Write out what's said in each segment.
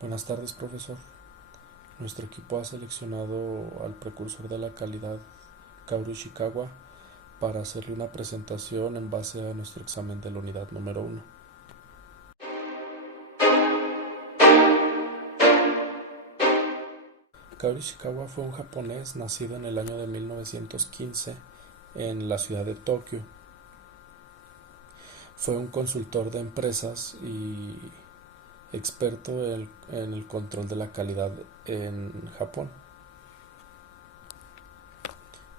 Buenas tardes, profesor. Nuestro equipo ha seleccionado al precursor de la calidad, Kaoru Ishikawa, para hacerle una presentación en base a nuestro examen de la unidad número 1. Kaoru Ishikawa fue un japonés nacido en el año de 1915 en la ciudad de Tokio. Fue un consultor de empresas y experto en el control de la calidad en Japón.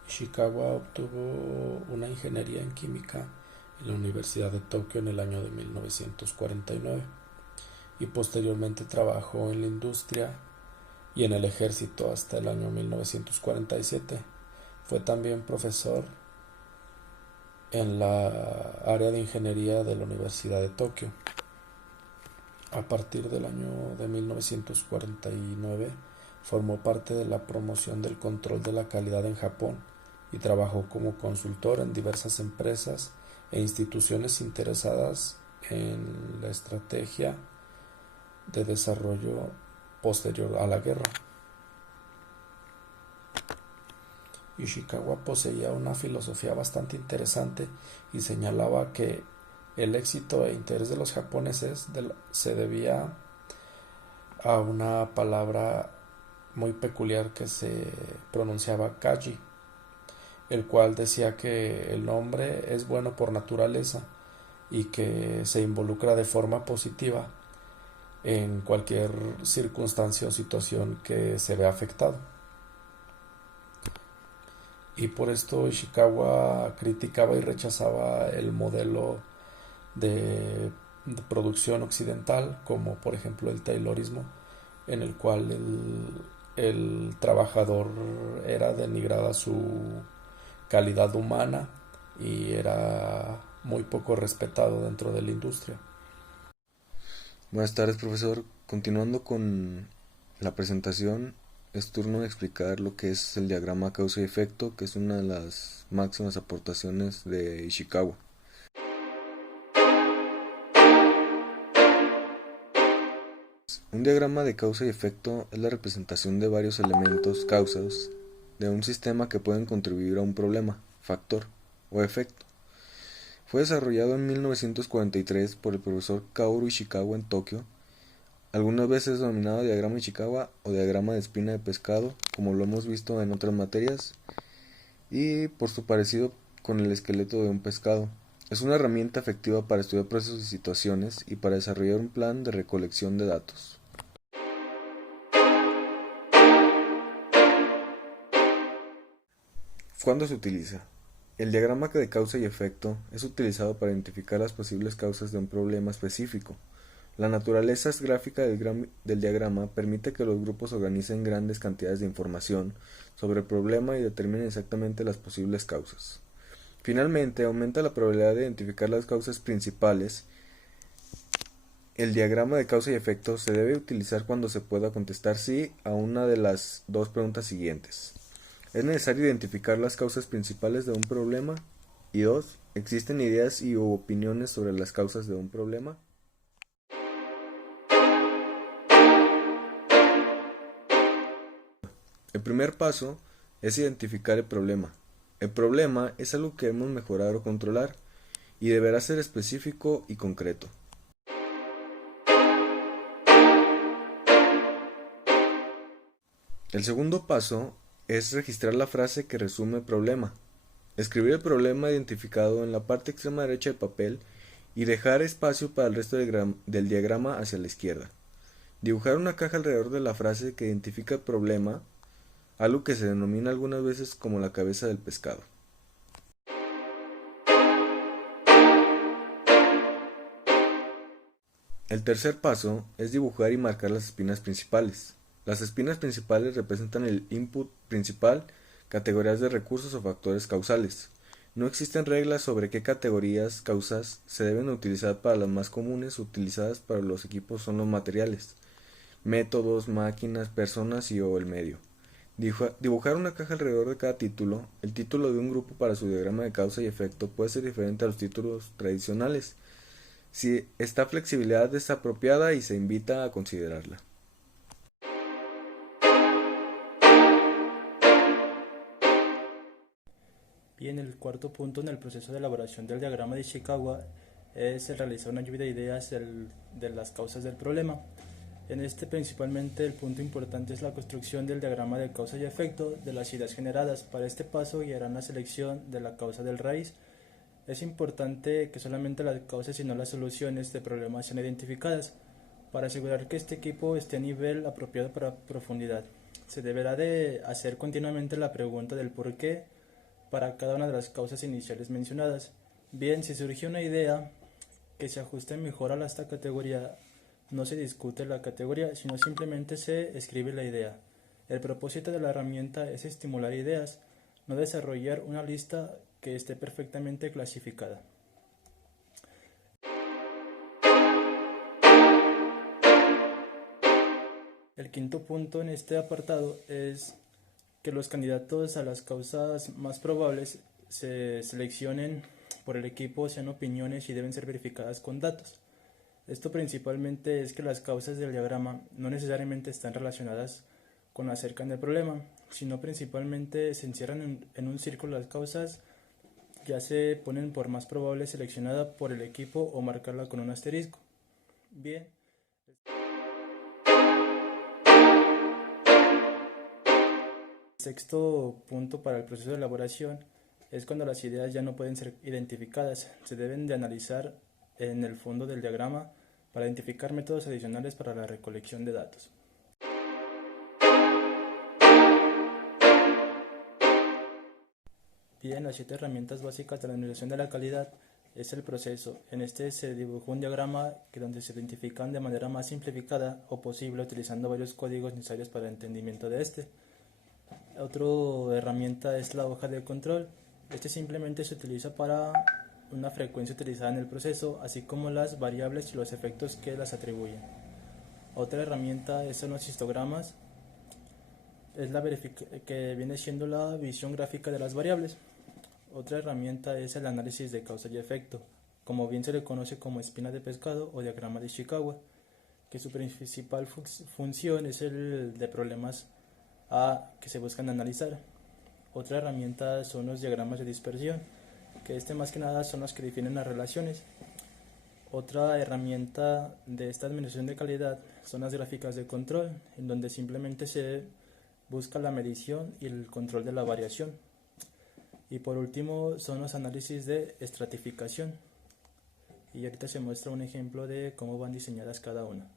Ishikawa obtuvo una ingeniería en química en la Universidad de Tokio en el año de 1949 y posteriormente trabajó en la industria y en el ejército hasta el año 1947. Fue también profesor en la área de ingeniería de la Universidad de Tokio. A partir del año de 1949 formó parte de la promoción del control de la calidad en Japón y trabajó como consultor en diversas empresas e instituciones interesadas en la estrategia de desarrollo posterior a la guerra. Ishikawa poseía una filosofía bastante interesante y señalaba que el éxito e interés de los japoneses se debía a una palabra muy peculiar que se pronunciaba kaji, el cual decía que el hombre es bueno por naturaleza y que se involucra de forma positiva en cualquier circunstancia o situación que se vea afectado. Y por esto Ishikawa criticaba y rechazaba el modelo de producción occidental, como por ejemplo el Taylorismo, en el cual el trabajador era denigrada su calidad humana y era muy poco respetado dentro de la industria. Buenas tardes, profesor. Continuando con la presentación, es turno de explicar lo que es el diagrama causa y efecto, que es una de las máximas aportaciones de Ishikawa. Un diagrama de causa y efecto es la representación de varios elementos, causas, de un sistema que pueden contribuir a un problema, factor o efecto. Fue desarrollado en 1943 por el profesor Kaoru Ishikawa en Tokio, algunas veces denominado diagrama Ishikawa o diagrama de espina de pescado, como lo hemos visto en otras materias, y por su parecido con el esqueleto de un pescado. Es una herramienta efectiva para estudiar procesos y situaciones y para desarrollar un plan de recolección de datos. ¿Cuándo se utiliza? El diagrama de causa y efecto es utilizado para identificar las posibles causas de un problema específico. La naturaleza gráfica del diagrama permite que los grupos organicen grandes cantidades de información sobre el problema y determinen exactamente las posibles causas. Finalmente, aumenta la probabilidad de identificar las causas principales. El diagrama de causa y efecto se debe utilizar cuando se pueda contestar sí a una de las dos preguntas siguientes. ¿Es necesario identificar las causas principales de un problema? Y 2. ¿Existen ideas y opiniones sobre las causas de un problema? El primer paso es identificar el problema. El problema es algo que debemos mejorar o controlar y deberá ser específico y concreto. El segundo paso es registrar la frase que resume el problema. Escribir el problema identificado en la parte extrema derecha del papel y dejar espacio para el resto del diagrama hacia la izquierda. Dibujar una caja alrededor de la frase que identifica el problema, algo que se denomina algunas veces como la cabeza del pescado. El tercer paso es dibujar y marcar las espinas principales. Las espinas principales representan el input principal, categorías de recursos o factores causales. No existen reglas sobre qué categorías, causas, se deben utilizar. Para las más comunes utilizadas para los equipos son los materiales, métodos, máquinas, personas o el medio. Dibujar una caja alrededor de cada título. El título de un grupo para su diagrama de causa y efecto puede ser diferente a los títulos tradicionales. Si esta flexibilidad es apropiada y se invita a considerarla. Y en el cuarto punto, en el proceso de elaboración del diagrama de Ishikawa, es el realizar una lluvia de ideas de las causas del problema. En este principalmente el punto importante es la construcción del diagrama de causa y efecto de las ideas generadas. Para este paso guiarán la selección de la causa del raíz. Es importante que solamente las causas y no las soluciones de problemas sean identificadas, para asegurar que este equipo esté a nivel apropiado para profundidad. Se deberá de hacer continuamente la pregunta del por qué para cada una de las causas iniciales mencionadas. Bien, si surge una idea que se ajuste mejor a esta categoría, no se discute la categoría, sino simplemente se escribe la idea. El propósito de la herramienta es estimular ideas, no desarrollar una lista que esté perfectamente clasificada. El quinto punto en este apartado es que los candidatos a las causas más probables se seleccionen por el equipo, sean opiniones y deben ser verificadas con datos. Esto principalmente es que las causas del diagrama no necesariamente están relacionadas con la cerca del problema, sino principalmente se encierran en un círculo las causas, ya se ponen por más probable seleccionada por el equipo o marcarla con un asterisco. Bien. El sexto punto para el proceso de elaboración es cuando las ideas ya no pueden ser identificadas. Se deben de analizar en el fondo del diagrama para identificar métodos adicionales para la recolección de datos. Bien, las 7 herramientas básicas de la administración de la calidad es el proceso. En este se dibujó un diagrama donde se identifican de manera más simplificada o posible utilizando varios códigos necesarios para el entendimiento de este. Otra herramienta es la hoja de control. Este simplemente se utiliza para una frecuencia utilizada en el proceso, así como las variables y los efectos que las atribuyen. Otra herramienta son los histogramas, es la que viene siendo la visión gráfica de las variables. Otra herramienta es el análisis de causa y efecto, como bien se le conoce como espina de pescado o diagrama de Ishikawa, que su principal función es el de problemas que se buscan analizar. Otra herramienta son los diagramas de dispersión, que más que nada son los que definen las relaciones. Otra herramienta de esta administración de calidad son las gráficas de control, en donde simplemente se busca la medición y el control de la variación. Y por último son los análisis de estratificación. Y ahorita se muestra un ejemplo de cómo van diseñadas cada una.